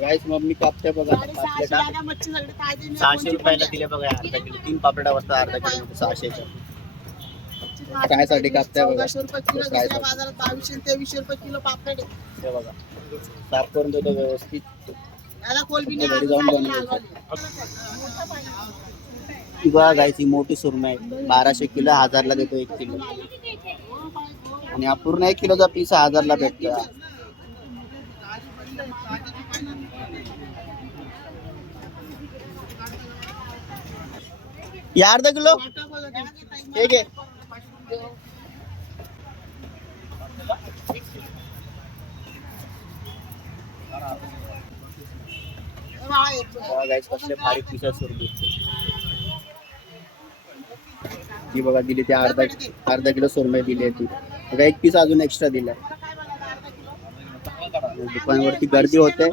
गाईस mummy कापते बघा पापलेट 600 रुपयाला दिले बघा अर्धा किलो. 3 पापलेटा वाजता अर्धा किलो मध्ये 600च्या. काय साठी कापते बघा. 2200-2300 रुपये किलो पापलेट आहे. हे बघा साफ करून देतो व्यवस्थित. घरी जाऊन बनवायचं. बघा गाईस ही मोठी सुरमई आहे. 1200 किलो 1000ला देतो 1 किलो. आणि हा पूर्ण 1 किलोचा पीस 1000ला भेटतो. या अर्धा किलो ठीक आहे. गाईस कसले भारी पीस सुरमई ती बघा दिली ते अर्धा किलो सुरमई दिली ती बघा. 1 पीस अजून एक्स्ट्रा दिलाय. दुकानावरती गर्दी होते.